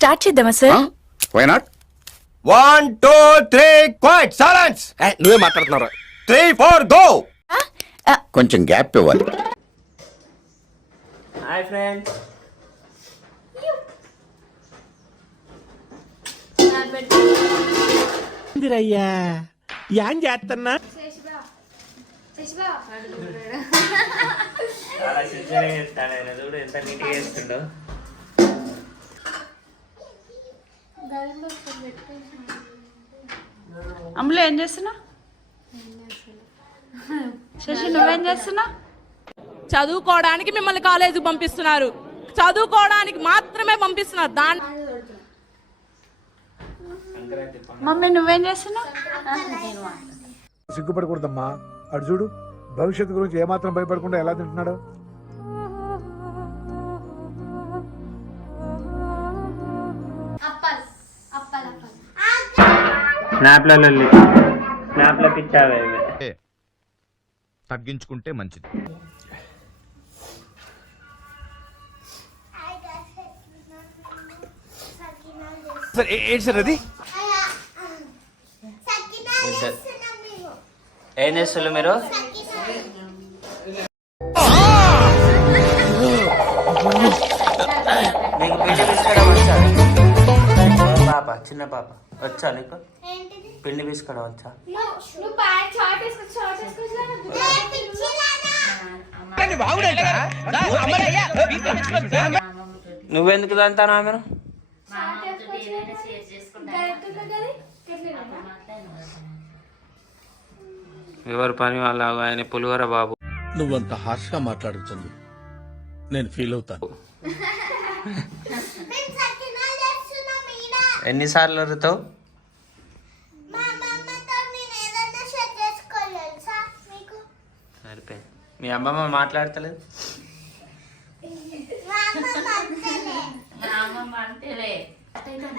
Start చేద్దామా sir? Why not? 1 2 3 quiet silence. నువ్వే మాట్లాడుతున్నారా? 3 4 గో. కొంచెం గ్యాప్ ఇవ్వాలి. Hi friends. ఇందిరయ్యా ఏం చేస్తున్నా? చాలా సిన్సియర్గా చేస్తాడు ఆయన. చూడు ఎంత నీట్గా చేస్తుండో. అమ్ములు ఏం చేస్తున్నా? శశి నువ్వేం చేస్తున్నా? చదువుకోవడానికి మిమ్మల్ని కాలేజీకి పంపిస్తున్నారు, చదువుకోవడానికి మాత్రమే పంపిస్తున్నారు. దాన్ని మమ్మీ నువ్వేం చేస్తున్నా? సిగ్గుపడకూడదమ్మా. అటు చూడు, భవిష్యత్తు గురించి ఏమాత్రం భయపడకుండా ఎలా తింటున్నాడు. స్నాప్లో పిచ్చావే తగ్గించుకుంటే మంచిది. ఏంటి సార్ అది? ఏం చేస్తున్నారు మీరు? నీకు పిండి పిసుకడం వచ్చా? పాప, చిన్న పాప వచ్చా నీకు? పిండి పిసుకడం వచ్చా? నువ్వెందుకు దంతానా మీరు? ఎవరి పని వాళ్ళ. ఆయన పులివర బాబు. నువ్వంత హార్ష్గా మాట్లాడుతుంది, నేను ఫీల్ అవుతాను. ఎన్నిసార్లు అరుతావు? సరిపోయింది. మీ అమ్మమ్మ మాట్లాడతలేదు.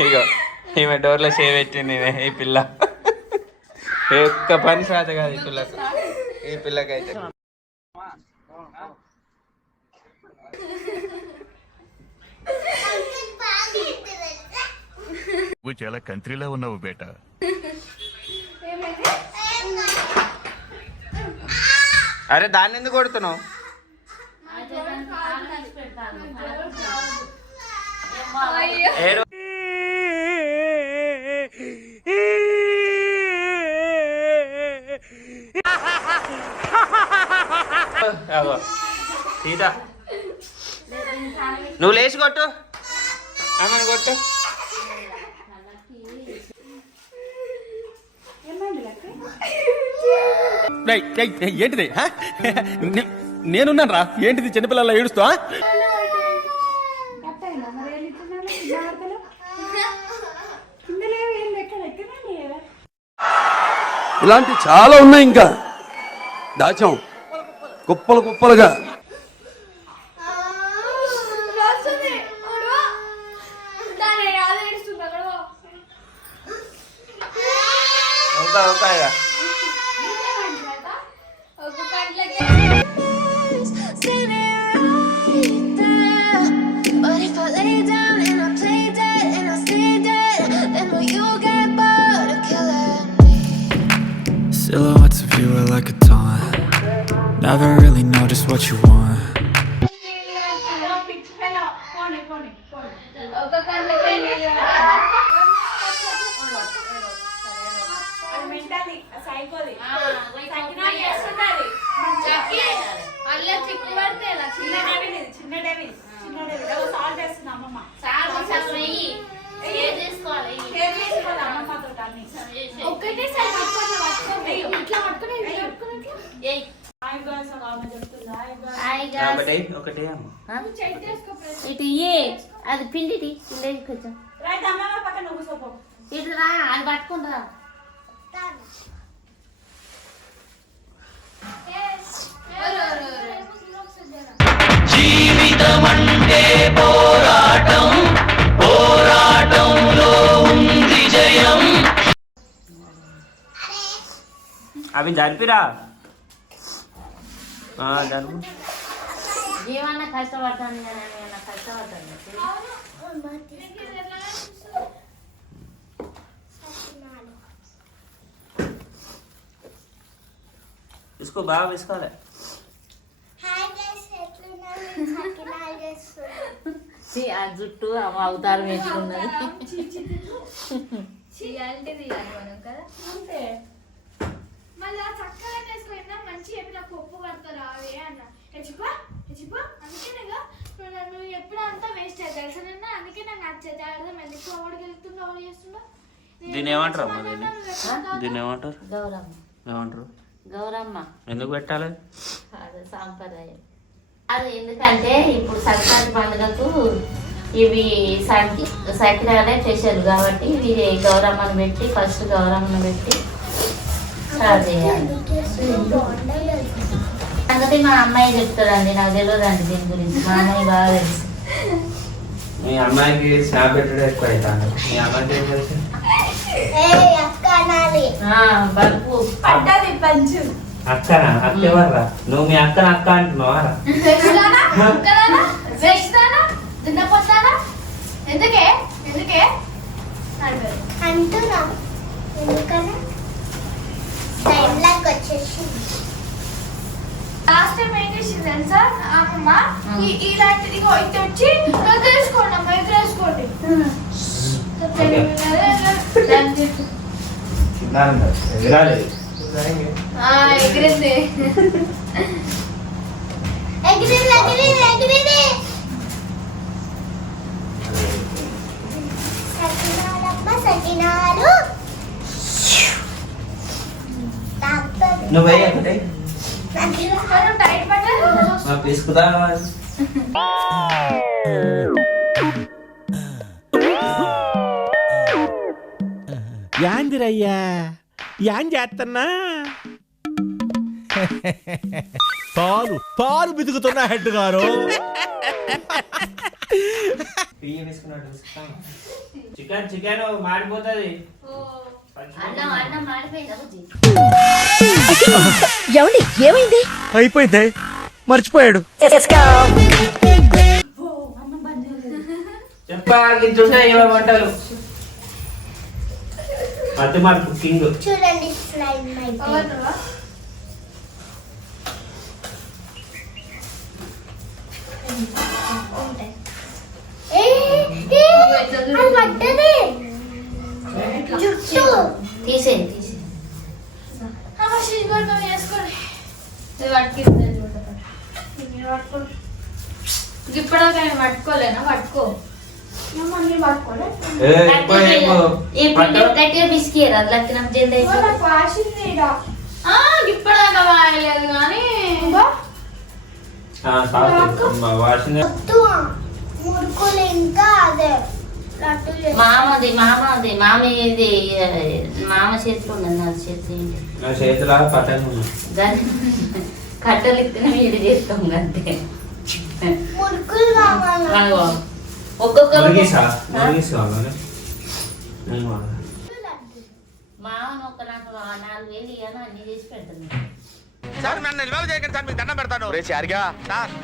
ఇగో ఈమె డోర్లో సేవ్ పెట్టింది ఈ పిల్ల. ఒక్క పని సాధ కాదు ఈ పిల్లకు. ఈ పిల్లకైతే నువ్వు చాలా కంట్రీలో ఉన్నావు బేటా. అరే దాన్ని ఎందుకు కొడుతున్నావు? ఏడు సీత నువ్వు లేచి కొట్టు, ఆమెను కొట్టు. ఏంటిది? నేనున్నాను రా. ఏంటిది చిన్నపిల్లల ఏడుస్తా? ఇలాంటి చాలా ఉన్నాయి, ఇంకా దాచాం కుప్పలు కుప్పలుగా. Silhouettes of you are like a taunt. Never really know just what you want. ఒకటే ఇటు అది పిండి కొంచెం ఇటు రా, అది పట్టుకుంటా. జీవితం అంటే పోరాటం, పోరాటంలో ఉంది జయం. అవి జరిపిరా. జరుపు. జీవన కష్టపడతాను, కష్టపడతాను. విసుకో బాగా విసుకోవాలి. ఆ జుట్టు అవతారం వేసుకున్నది. మళ్ళీ చక్కగా వేసుకున్నా మంచి చెప్పి నాకు ఉప్పు పడతారా అవే అన్న హెచ్చిపో అందుకేనేగా నన్ను ఎప్పుడు అంతా వేస్ట్ అవుతుంది తెలుసా నిన్న. అందుకే నాకు నచ్చదు అర్థమైంది. కోవడికి వెళ్తున్నా ఓడి చేస్తున్నా. దీన్ని ఏమంటారు అమ్మ? దీన్ని ఏమంటారు? గౌరమ్మ. ఏమంటారు? గౌరమ్మ ఎందుకు పెట్టాలి? అది సాంప్రదాయం. అది ఎందుకంటే ఇప్పుడు సంక్రాంతి పండుగకు ఇవి సకినాలే స్పెషల్ కాబట్టి ఇవి గౌరమ్మను పెట్టి ఫస్ట్ గౌరమ్మను పెట్టి స్టార్ట్ చేయాలి. సంగతి మా అమ్మాయి చెప్తారండి, నాకు తెలియదండి దీని గురించి. మా అమ్మాయి బాగా తెలుసు. మీ అమ్మాయికి స్నాప్ పెట్టడం ఎక్కువ అవుతాను. మీ అమ్మాయికి ఏం తెలుసు? బల్బు పడ్డది పంచు. అక్కనా? అక్క ఎవర్రా? నువ్వు మీ అక్కన అక్క అంటున్నావా? ఎందుకే అంటున్నా ఎందుకన్నా టైంలోకి వచ్చేసి లాస్ట్ టైం ఏం చేసింది తెలుసా అమ్మమ్మ? ఇలాంటిది ఇటు వచ్చి తెలుసుకోండి అమ్మ ఎదురేసుకోండి ఎగిరింది నువ్వే ఒకటే టైట్ పడ్డా తీసుకుదా. యాందిరయ్యా యాన్ చేస్తున్నా పాలు బితుకుతున్నా హెడ్ గారు. చికెన్ మాడిపోతుంది. అన్నం మాడిపోయిందా బుజ్జి? ఏమైంది? అయిపోయింది, మర్చిపోయాడు. చెప్పా వంటలు అది మా కుకింగ్. చూడండి తీసేయండి ఇప్పటిదాకా పట్టుకోలేనా? పట్టుకో గట్టిగా బిస్కియర్ అది లక్కిన జల్ది ఇప్పటిదాకా వాడలేదు కానీ మురుకులు ఇంకా అదే మామది ఇది మామ చేతిలో ఉన్నది. నా చేతిలో చేతిలో పట్టంగా కట్టెలు ఇస్తేనే వీడి చేస్తాం అంతే. మురుకులు కావాలి. ఒక్కొక్కరు మామను ఒక నాకు 4,000 ఇవ్వను అన్ని చేసి పెడుతుంది. సార్ నన్ను నిల్వ చేయకండి సార్, మీకు దండం పెడతాను.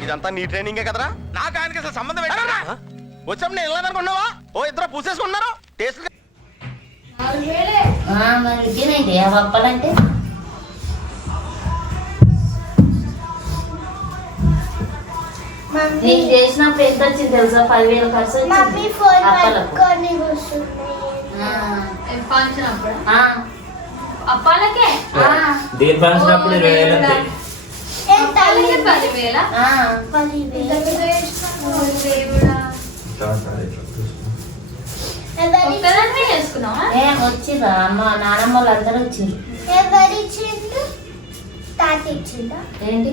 ఇదంతా నీ ట్రైనింగే కదరా? నాకు ఆయనకి అసలు సంబంధం వచ్చాం. నేను వెళ్ళదనుకున్నావా? ఓ ఇద్దరు పూసేసుకున్నారు. టేస్ట్ మరి తినేది ఆ పప్పాలంటే నీకు చేసినప్పుడు ఎంత వచ్చింది తెలుసా? 10,000 ఖర్చు అప్పాలకే దీని పంచినప్పుడు 20,000. 10,000 వచ్చిందా? అమ్మ నానమ్మ వాళ్ళు అందరూ వచ్చిండ్రు. ఏంటి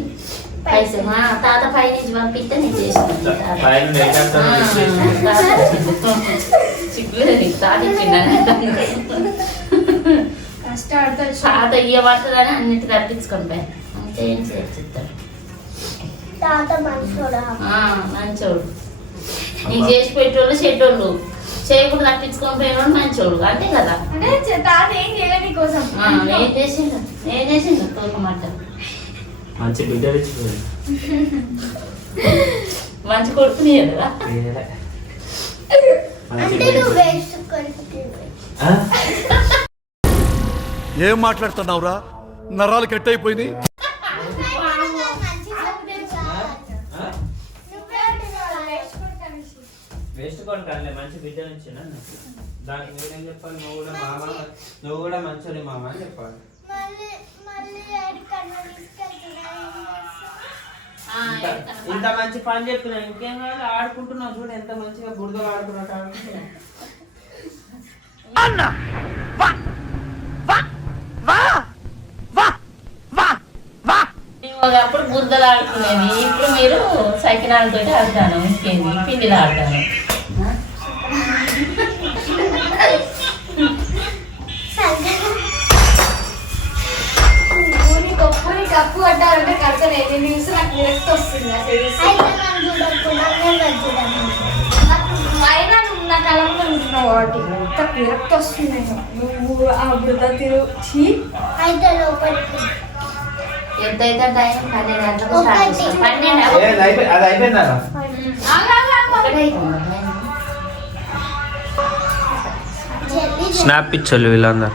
పైసలు? తాత పై నుంచి పంపిస్తే నేను చేసిన చిక్కులేదు నీకు. తాత ఇచ్చిండ తాత ఇవ్వబడుతుందని అన్నిటి తప్పించుకొని పోయాను. అంతే ఏం చేస్తాడు మంచోడు. నీకు చేసి పెట్టేవాళ్ళు చెడ్డోళ్ళు, చేయకుండా తప్పించుకొని పోయినోడు మంచోడు. అంతే కదా? ఏం చేసిండు తోకమాట మంచి బిడ్డలు మంచి కొడుకుని కదా. ఏం మాట్లాడుతున్నావురా? నరాలు కట్ అయిపోయింది. కానీ మంచి బిడ్డ ఇచ్చిన దానికి మీరేం చెప్పాలి? నువ్వు కూడా మంచోని మామ అని చెప్పాలి. ఇంత మంచి పని చెప్పిన ఇంకేం కాదు, ఆడుకుంటున్నావు చూడు ఎంత మంచిగా బురదలు ఆడుకున్నట్టు ఆడుకుంటున్నావు. అప్పుడు బురదలు ఆడుకునేది, ఇప్పుడు మీరు సైకినాలతో ఆడతాను, ఇంకేంది పిండిలు ఆడతాను. కప్పు కట్టాలంటే కడతాను, ఎన్ని నిమిషం నాకు విరక్తి వస్తుంది. అయినా నువ్వు నా కళలో ఉంటున్నావు కాబట్టి ఎంత విరక్తి వస్తుంది. నువ్వు ఆ బురద తిరిగి అయితే లోపలికి ఎంతైతే టైం 12 గంటలకు స్టార్ట్ చేస్తాం. 12 అది అయిపోయిందా? స్నాప్ పిచ్చోళ్ళు వీళ్ళందరూ.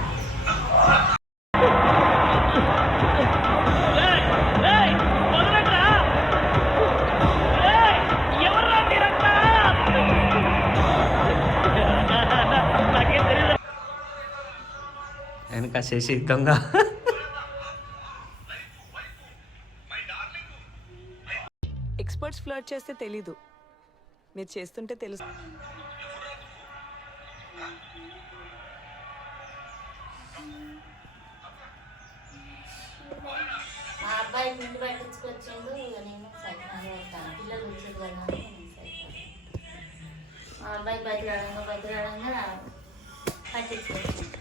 వెనక శశి దొంగ. ఎక్స్పర్ట్స్ ఫ్లర్ట్ చేస్తే తెలీదు, మీరు చేస్తుంటే తెలుసు. మా అబ్బాయి పిండి పట్టించుకొచ్చిండు, నేను సైకిల్ వేస్తాను, పిల్లలు వచ్చేది కదా మా అబ్బాయి బతిరాడంగా పట్టించుకొచ్చిండు.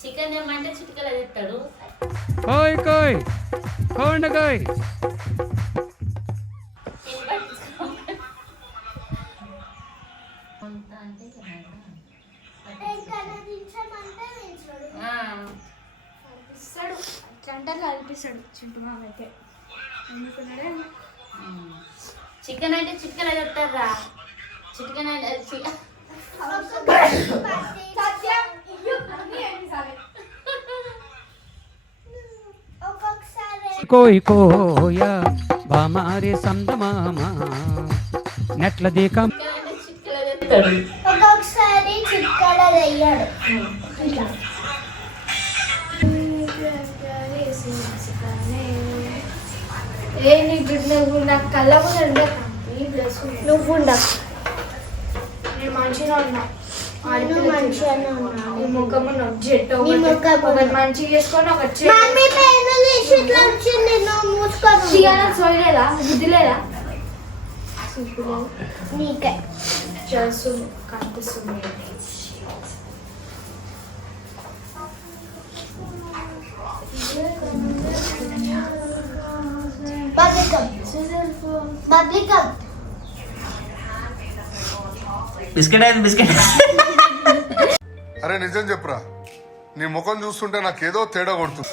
చికెన్ ఏమంటే చిటికలు తెస్తాడు. కల్పిస్తాడు చింటు మామ అయితే. చికెన్ అంటే చిటికలు తెస్తారా? చికెన్ అంటే కోయి కోయా బామారే సందమామ నెట్ల దీకం ఒక్కొక్కసారి చిట్కల వేయాడు. ఏ నువ్వు నాకు కళ్ళ నువ్వు నేను మంచిగా ఉన్నా, మంచిగానే ఉన్నా. నీ ముఖము జెట్టు మంచిగా చేసుకొని ఒక సోయలేదా బుద్ధి లేదా? నీకే తెలుసు కనిపిస్తుంది. బిస్కెట్ అయితే బిస్కెట్. అరే నిజం చెప్పురా, నీ ముఖం చూస్తుంటే నాకేదో తేడా కొడుతుంది.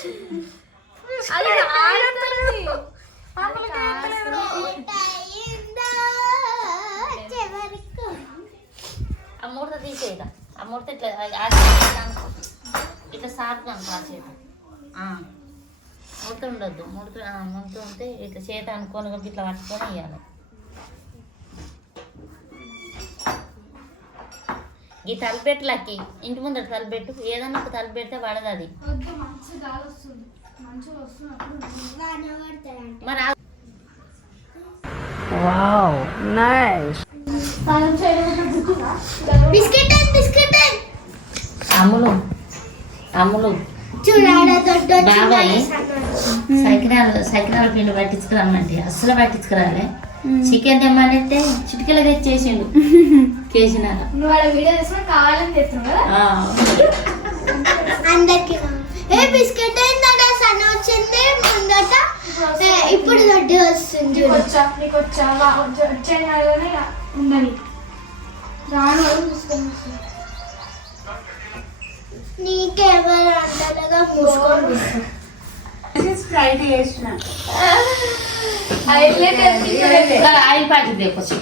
ఆ మూడత తీసేదా, ఆ మూడత ఇట్లా ఇట్లా సాగుతాను ఆ చేత మూడత ఉండొద్దు. మూడత ఉంటే ఇట్లా చేత అనుకొని ఇట్లా పట్టుకొని ఇవ్వాలి. ఈ తలపెట్టు లక్కి ఇంటి ముందర తలపెట్టు, ఏదన్నా ఒక తలపెడితే పడదు అది. మరి అమ్ములు బాబాయ్ సైకినాల పిండి పట్టించుకురామంటే అస్సలు పట్టించుకురాలే. చికెన్ తెమ్మానంటే చిటికలు తెచ్చేసిండు కేజీన్నర. కావాలని చెప్తున్నావు అందరికి. ఏ బిస్కెట్ అయిందట సన్న వచ్చింది ముందట, ఇప్పుడు లడ్డు వస్తుంది. నీకు వచ్చా ఉండని రాను నీకెవరు అంతగా మూసుకొని స్ప్రైట్ చేసిన ఆయిల్ ప్యాకెట్ తెచ్చి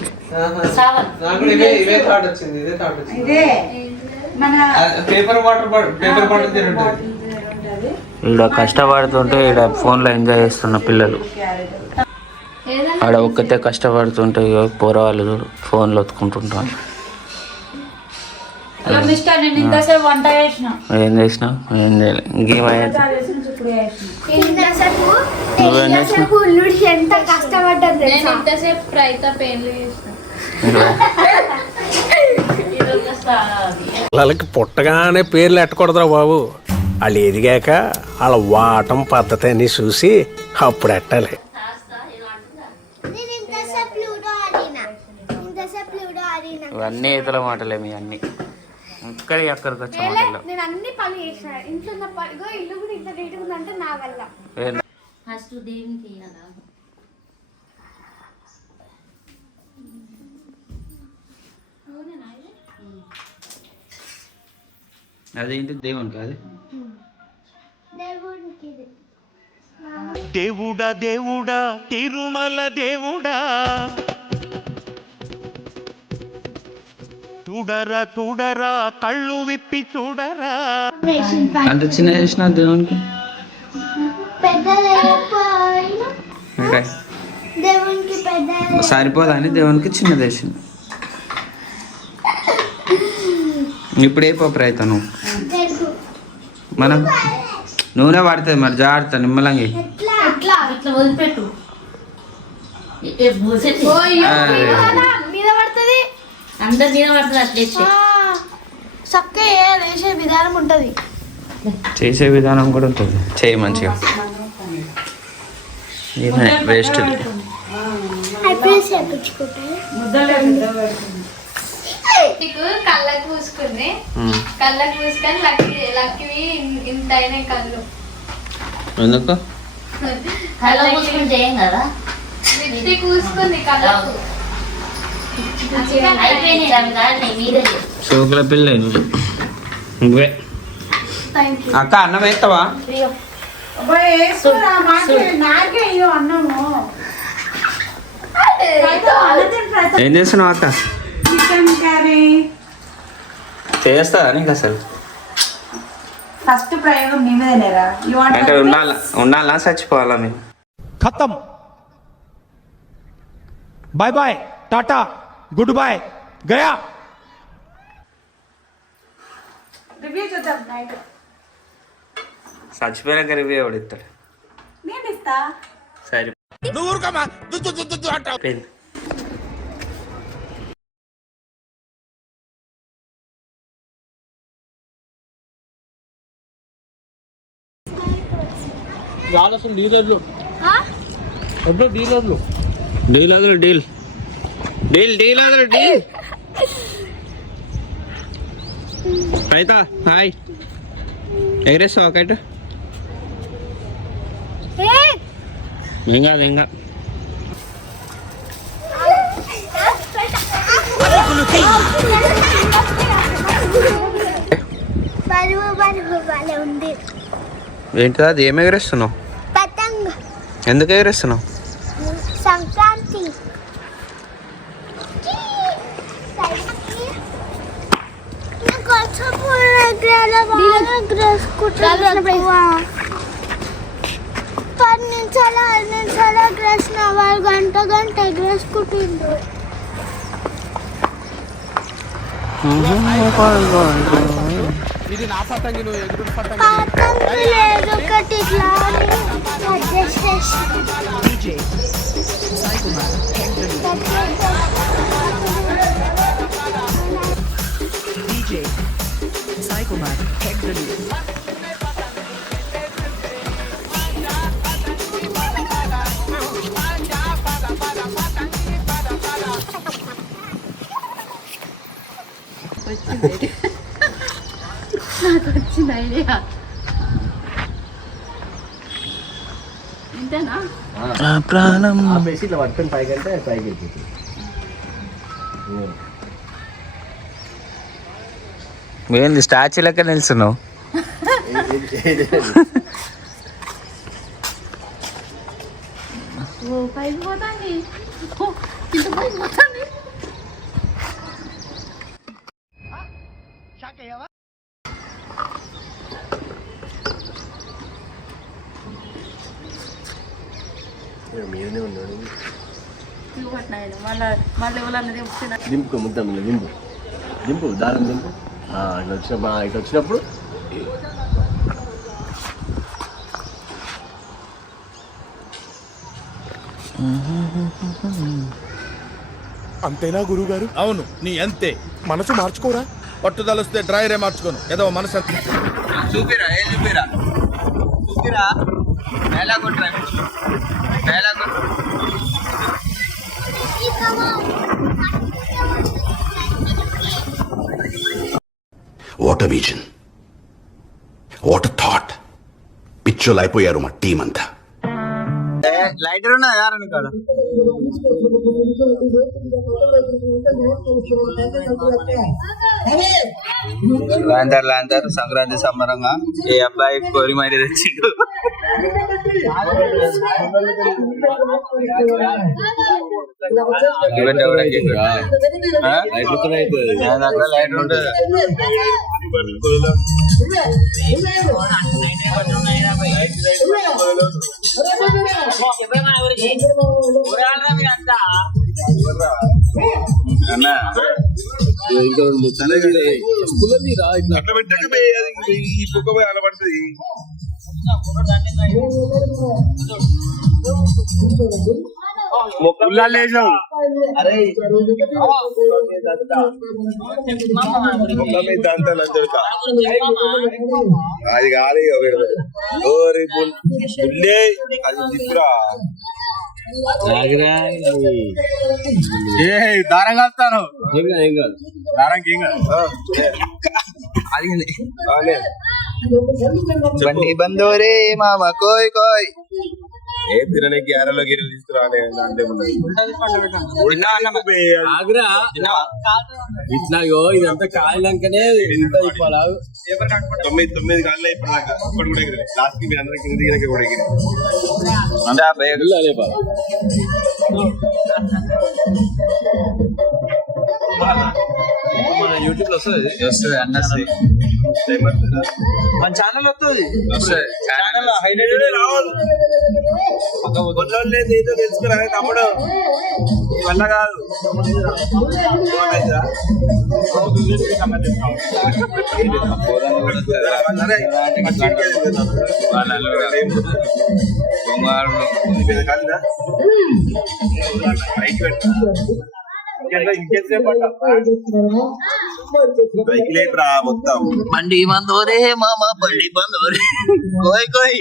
ఇక్కడ కష్టపడుతుంటే ఇక్కడ ఫోన్లో ఎంజాయ్ చేస్తున్న పిల్లలు. ఆడ ఒక్కతే కష్టపడుతుంటే పోరవాళ్ళు ఫోన్లు ఒత్తుకుంటుంటాను. మిస్టర్ నేను ఇంతసేపు వంట చేసిన. ఏం చేసినావు? ఏం చేయలేదు. ఇంకేమైనా ఎంత కష్టపడ్డది. ఇంతసేపు రైతా పెయిన్లు చేసిన. పిల్లలకి పుట్టగానే పేర్లు ఎట్టకూడదురా బాబు. వాళ్ళు ఎదిగాక వాళ్ళ వాటం పద్ధతి అని చూసి అప్పుడు ఎట్టాలి. ఇవన్నీ ఇతర మాటలే మీ అన్ని ఇక్కడికి అక్కడికి వచ్చే మాటలు. నేను అన్ని పనులు చేసిన. ఇంట్లో ఉన్న పనిగో ఇల్లు కూడా ఇంత నీట్గా ఉందంటే నా వల్ల. ఫస్ట్ దేవుని తీయాలా? అదేంటి దేవునికి? అది దేవుడా దేవుడా తిరుమల దేవుడా చూడరా చూడరా కళ్ళు విప్పి చూడరా. అంత చిన్న చేసిన దేవునికి దేవునికి పెద్ద సరిపోదని దేవునికి చిన్న చేసిన. ఇప్పుడు ఏ పప్పు రైతా నువ్వు? మనం నూనె పడుతుంది మరి జాగ్రత్త నిమ్మలంగా. ఇట్లా వదిలిపెట్టు. మీద పడుతుంది, అందరు మీద పడుతుంది. అట్లా చక్కగా వేసే విధానం ఉంటది. చేసే విధానం కూడా ఉంటుంది. చేయి మంచిగా. వేస్ట్ కళ్ళకు పూసుకుంది. కళ్ళకు పూసుకొని లక్కి ఇంత అయినాయి కళ్ళు. ఎందుకు కళ్ళు పూసుకుంటే ఏం కదా? లిప్స్టిక్ పూసుకుంది కళ్ళకు. అయిపోయినాయి అవి కాదు మీరే. సోకుల పిల్ల నువ్వే. అక్క అన్నం వేస్తావా? ఏం చేస్తున్నావు అక్క? చేస్తా నీకు అసలు ఫస్ట్ ప్రయోగం మీ మీదనేరా? అంటే ఉండాలా చచ్చిపోవాలా మేము? ఖతం. Bye bye tata good bye గయా. రివ్యూ చూద్దాం నైట్. చచ్చిపోయాక రివ్యూ ఎవడు ఇస్తాడు? నేను ఇస్తా. సరే డీల్ అయితే హాయ్ ఎగరేస్తావా కట్టు? ఏం కాదు ఏం కాదు. ఏంటిది అది? ఏం ఎగరేస్తున్నావు? ఎందుకు ఎగరేస్తున్నావు? సంక్రాంతి గంట ఎగరేసుకుంటుండ్రు. ఇది నా పతంగి, నువ్వు ఎగురు పతంగి. లేదు ఒకటి ఇట్లా అడ్జస్ట్ చేసి నాకు వచ్చిన ఐడియా ఇంతేనా? ప్రాణం ఇట్లా పట్టుకొని పైకి అంటే పైకి వెళ్ళిపోతుంది. ఏంది స్టాచ్యూ లెక్క నిలుస్తున్నావు? పైకి పోతాండి, ఇంత పైకి పోతాండి. మీదనే ఉన్నాడు. మళ్ళీ ఎవరన్నా దింపుతున్నా దింపు ముద్ద దింపు దింపు దారం దింపు ఇటు వచ్చినప్పుడు అంతేనా గురుగారు? అవును, నీ అంతే. మనసు మార్చుకోరా? పట్టుదలొస్తే డ్రైరే మార్చుకోను ఏదో మనసు చూపిరా ఏం చూపిరా చూపిరా ఎలా కొట్టరా ఎలా కొట్టు వాట్ విజన్, వాట్ థాట్. పిచ్చోలు అయిపోయారు మా టీం అంతా. లైటర్ ఉన్నది యారని కాడ లాంతర్ సంక్రాంతి సంబరంగా ఈ అబ్బాయి కోరి మరి తెచ్చిండు. లైటర్ ఉంటుంది. అన్నా ఇంకా అట్లా పెట్టక ఈ కుక్క పోయి అనబడుతుంది. అది కాదు అది తీసుకురా దారం కలుస్తాను దారానికి ఏం కాదు. బండి బందోరే మామ కోయ్ కోయ్ ఏ తిననే గ్యారలో గిరి తీసుకురాలే అంటే ఇట్లాగో ఇదంతా కాలినాకనే 9 కాళ్ళు అయిపోయినాక ఒక్కడు కూడా ఎగిరి లాస్ట్ కి మీరు అందరూ కింద దిగినాక కూడా ఎగిరి మన యూట్యూబ్ లో వస్తుంది అన్నది మన ఛానల్ వస్తుంది ఛానల్ హైలైట్ రావాలి. ఏదో తెలుసుకురా తమ్ముడు వల్ల కాదు. బండి బందోరే మామ బండి బందోరే కోయ్ కోయ్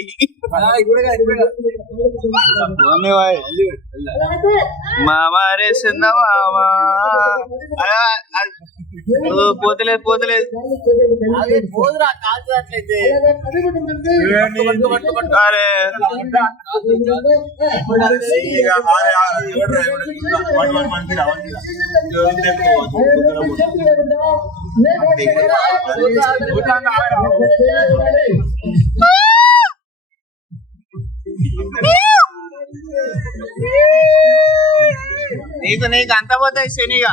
మామారే చిన్న మామా పోతలేదు పోతలేదు నీకు అంత పోతాయి శనిగా